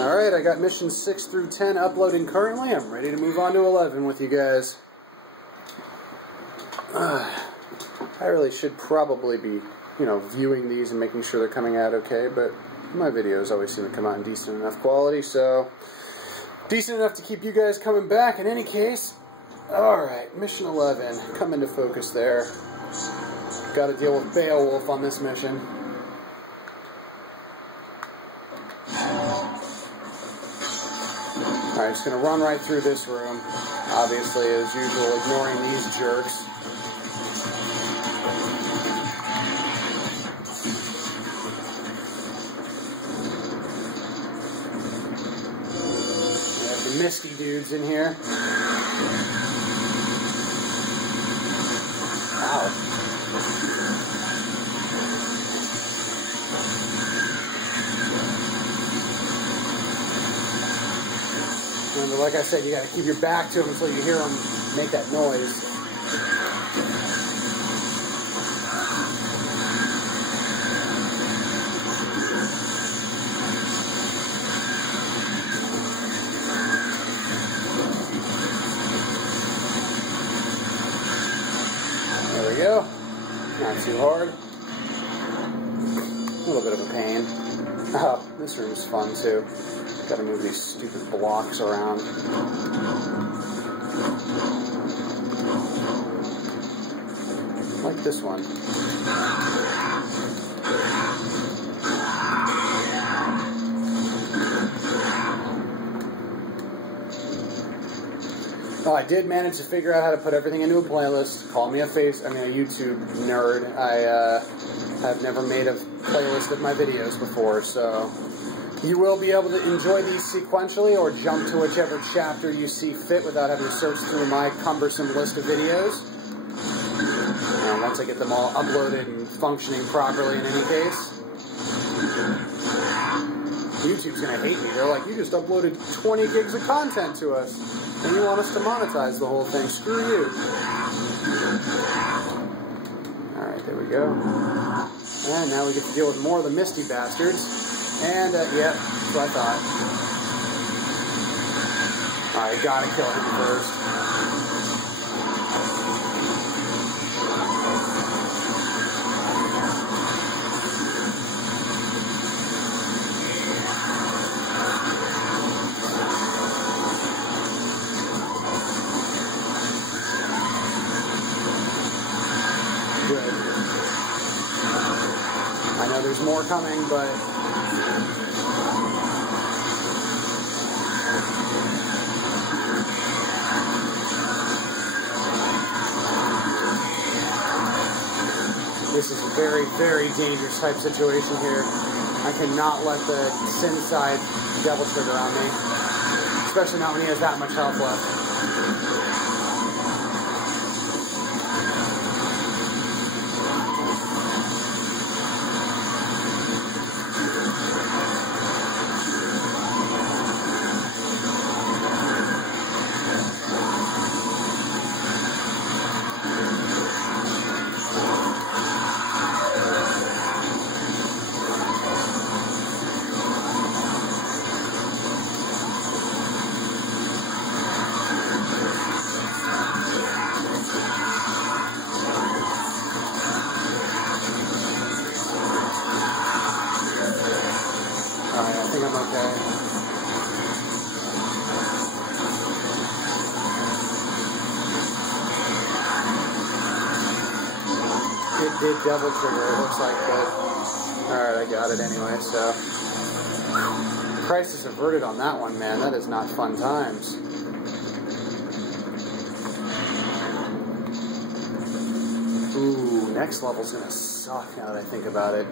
Alright, I got missions 6 through 10 uploading currently. I'm ready to move on to 11 with you guys. I really should probably be, viewing these and making sure they're coming out okay, but my videos always seem to come out in decent enough quality, so decent enough to keep you guys coming back in any case. Alright, mission 11, come into focus there. Got to deal with Beowulf on this mission. Alright, just going to run right through this room, obviously, as usual, ignoring these jerks. We have the misty dudes in here. Ow. Remember, like I said, you got to keep your back to them until you hear them make that noise. There we go. Not too hard. A little bit of a pain. Oh, this room's fun too. Gotta move these stupid blocks around. Like this one. Oh, I did manage to figure out how to put everything into a playlist. Call me a YouTube nerd. I have never made a playlist of my videos before, so you will be able to enjoy these sequentially or jump to whichever chapter you see fit without having to search through my cumbersome list of videos. And once I get them all uploaded and functioning properly in any case. YouTube's going to hate me. They're like, you just uploaded 20 gigs of content to us, and you want us to monetize the whole thing. Screw you. Alright, there we go. And now we get to deal with more of the misty bastards. And, yeah, that's what I thought. Alright, gotta kill him first. Good. I know there's more coming, but this is a very, very dangerous type situation here. I cannot let the sin side devil trigger on me. Especially not when he has that much health left. Alright, I think I'm okay. It did double trigger, it looks like, but alright, I got it anyway, so. Crisis averted on that one, man. That is not fun times. Ooh, next level's gonna suck now that I think about it.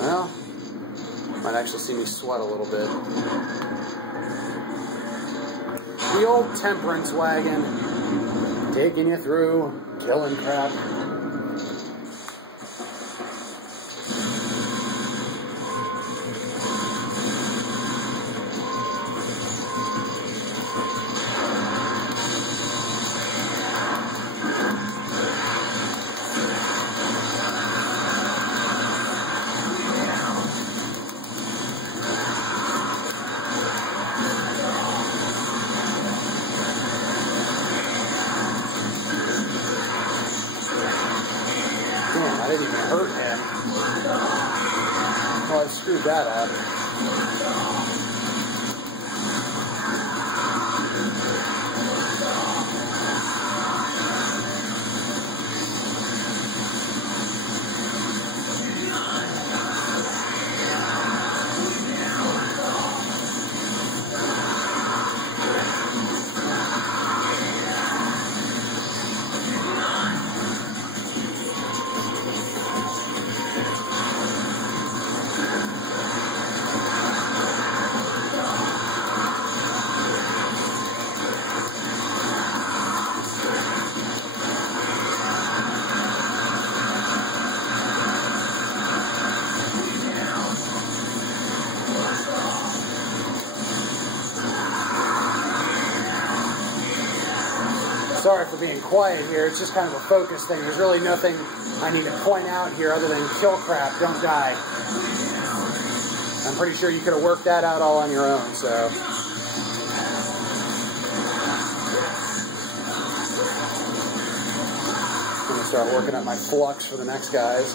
Well, might actually see me sweat a little bit. The old temperance wagon, taking you through, killing crap. hurt him. Well, I screwed that up. Sorry for being quiet here, it's just kind of a focus thing. There's really nothing I need to point out here other than kill crap, don't die. I'm pretty sure you could have worked that out all on your own, so. I'm going to start working up my flux for the next guys.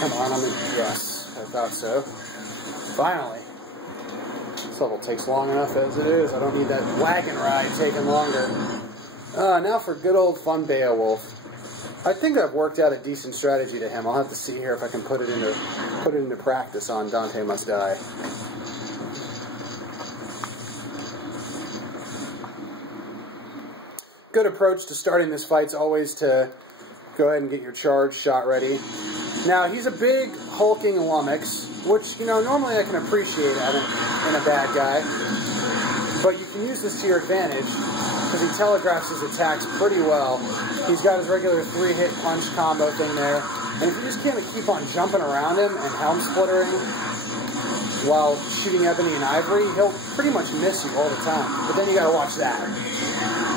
Come on, yes, I thought so. Finally. This level takes long enough as it is. I don't need that wagon ride taking longer. Now for good old fun Beowulf. I think I've worked out a decent strategy to him. I'll have to see here if I can put it into practice on Dante Must Die. Good approach to starting this fight's always to go ahead and get your charge shot ready. Now, he's a big, hulking lummox, which, you know, normally I can appreciate in a bad guy. But you can use this to your advantage, because he telegraphs his attacks pretty well. He's got his regular 3-hit punch combo thing there. And if you just kind of keep on jumping around him and helm splittering while shooting ebony and ivory, he'll pretty much miss you all the time. But then you gotta watch that.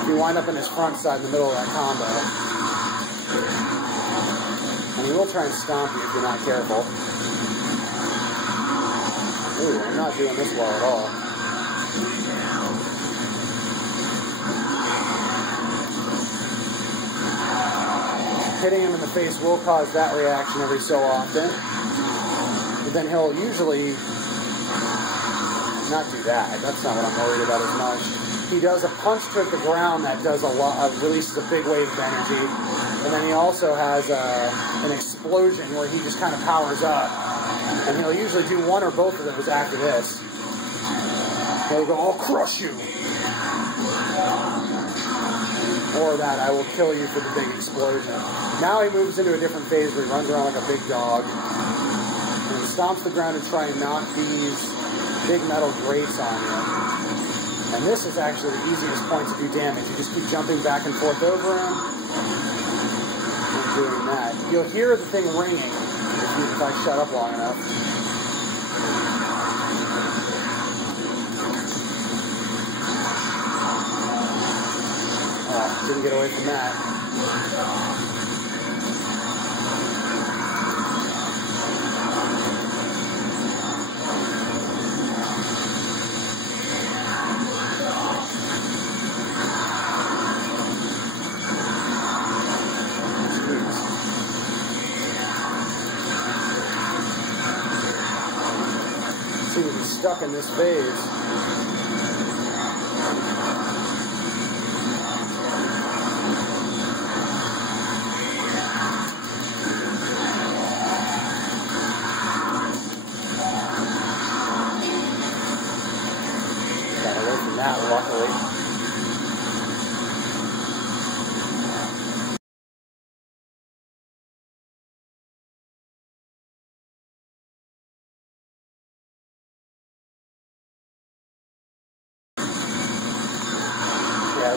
You wind up in his front side in the middle of that combo. And he will try and stomp you if you're not careful. Ooh, I'm not doing this well at all. Hitting him in the face will cause that reaction every so often. But then he'll usually not do that. That's not what I'm worried about as much. He does a punch to the ground that does a lot, releases a big wave of energy. And then he also has an explosion where he just kind of powers up. And he'll usually do one or both of those after this. He'll go, I'll crush you. Or that, I will kill you for the big explosion. Now he moves into a different phase where he runs around like a big dog. And he stomps the ground to try and knock these big metal grates on you. And this is actually the easiest point to do damage. You just keep jumping back and forth over him and doing that. You'll hear the thing ringing if I shut up long enough. Oh, didn't get away from that. Seem to be stuck in this phase. Got away from that, luckily.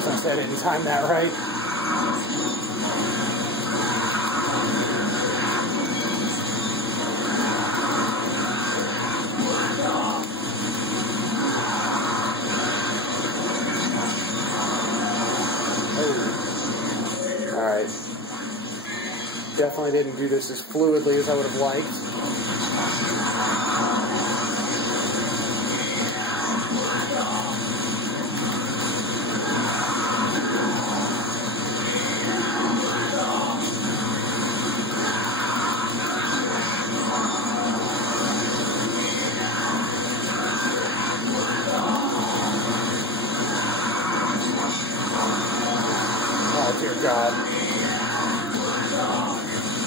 was gonna say I didn't time that right. Alright. Definitely didn't do this as fluidly as I would have liked. God.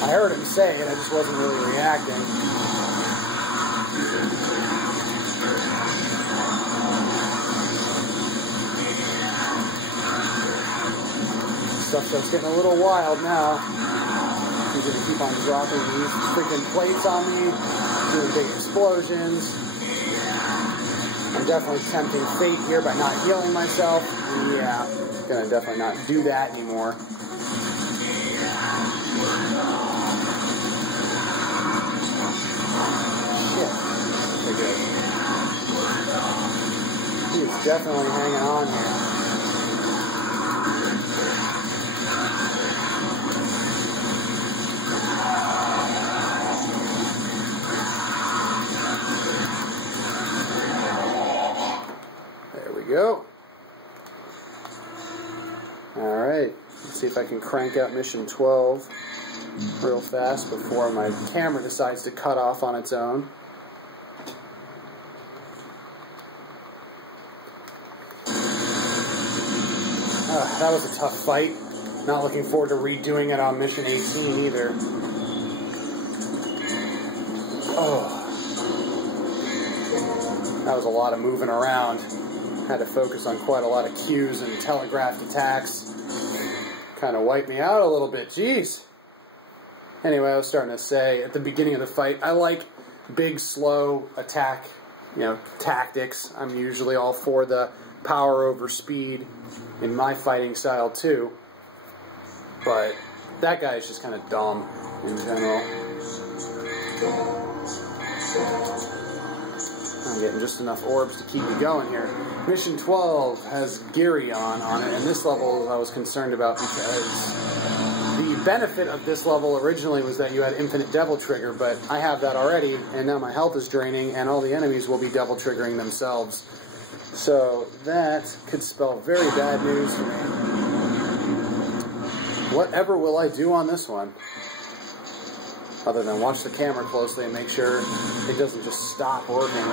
I heard him say it, I just wasn't really reacting. Stuff starts getting a little wild now. He's gonna keep on dropping these freaking plates on me, doing big explosions. I'm definitely tempting fate here by not healing myself. Yeah. Gonna definitely not do that anymore. Shit. Okay, good. He's definitely hanging on here. There we go. Alright, let's see if I can crank out mission 12 real fast before my camera decides to cut off on its own. That was a tough fight. Not looking forward to redoing it on mission 18 either. Oh. That was a lot of moving around. Had to focus on quite a lot of cues and telegraphed attacks. Kind of wiped me out a little bit. Jeez. Anyway, I was starting to say at the beginning of the fight, I like big, slow attack, tactics. I'm usually all for the power over speed in my fighting style too. But that guy is just kind of dumb in general. I'm getting just enough orbs to keep me going here. Mission 12 has Geary on it, and this level I was concerned about because the benefit of this level originally was that you had infinite devil trigger, but I have that already, and now my health is draining, and all the enemies will be devil triggering themselves. So that could spell very bad news for me. Whatever will I do on this one? Other than watch the camera closely and make sure it doesn't just stop working.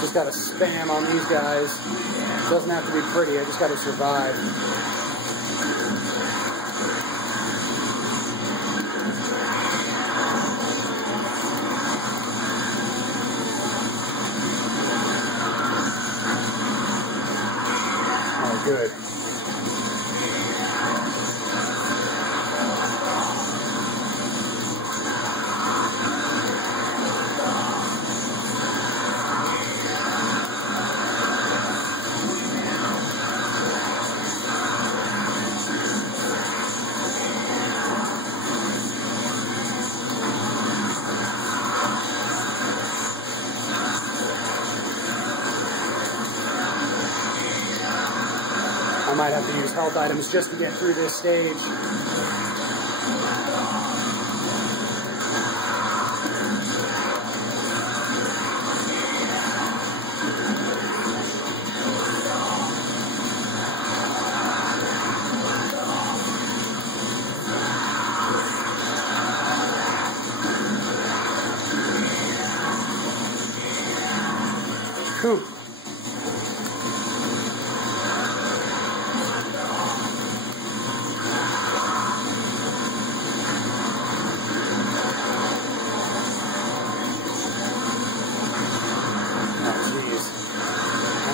Just gotta spam on these guys. Doesn't have to be pretty, I just gotta survive. Oh, good. I might have to use health items just to get through this stage.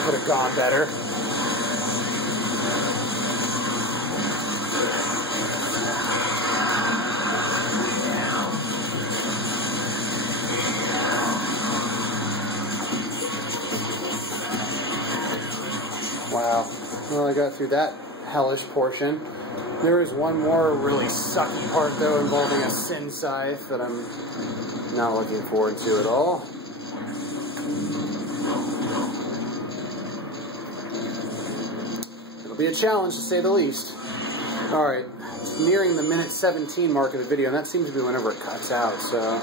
could have gone better. Wow. Well, I got through that hellish portion. There is one more really sucky part, though, involving a sin scythe that I'm not looking forward to at all. It'll be a challenge, to say the least. Alright, nearing the minute 17 mark of the video, and that seems to be whenever it cuts out, so